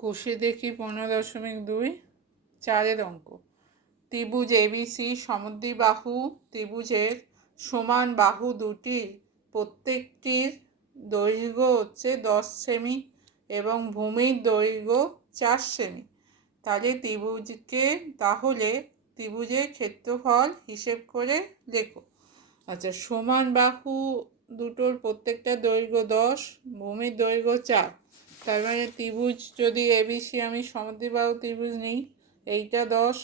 কষে দেখি 15.2 4 অঙ্ক। ত্রিভুজ এবিসি সমদ্বিবাহু ত্রিভুজের সমান বাহু দুটির প্রত্যেকটির দৈর্ঘ্য হচ্ছে 10 সেমি এবং ভূমির দৈর্ঘ্য 4 সেমি। তাহলে ত্রিভুজের ক্ষেত্রফল হিসেব করে লেখো। আচ্ছা, সমান বাহু দুটোর প্রত্যেকটা দৈর্ঘ্য 10, ভূমির দৈর্ঘ্য 4। তার মানে ত্রিভুজ যদি এবিসি আমি সমদ্বিবাহু ত্রিভুজ নিই, এইটা 10,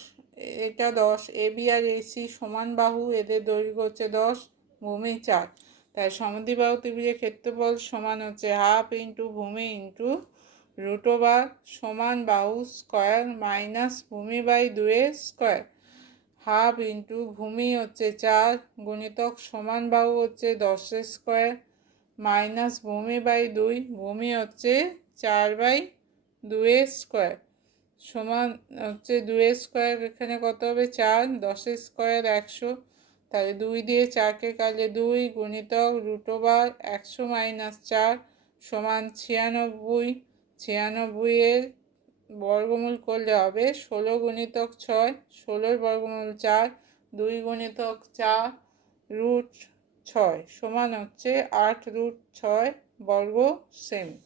এটা 10, এবি আর এসি সমান বাহু, এদের দৈর্ঘ্য হচ্ছে 10, ভূমি 4। তাই সমদ্বিবাহু ত্রিভুজের ক্ষেত্রফল সমান হচ্ছে হাফ ইন্টু ভূমি ইন্টু √, সমান বাহু স্কোয়ার মাইনাস ভূমি বাই 2 স্কোয়ার। হাফ ইন্টু ভূমি হচ্ছে 4 গুণিতক সমান বাহু হচ্ছে 10 স্কোয়ার মাইনাস ভূমি বাই 2, ভূমি হচ্ছে 4/2 স্কোয়ার সমান হচ্ছে 2 স্কোয়ার, এখানে কত হবে 4, 10 স্কোয়ার 100, তাহলে 2 দিয়ে 4কে কাটলে 2 গুণিতক √, 100 মাইনাস 4 সমান 96। 96 এর বর্গমূল করলে হবে 16 গুণিতক 6, 16 বর্গমূল 4, 2 গুণিতক 4 √6 সমান হচ্ছে 8√6 বর্গ সেমি।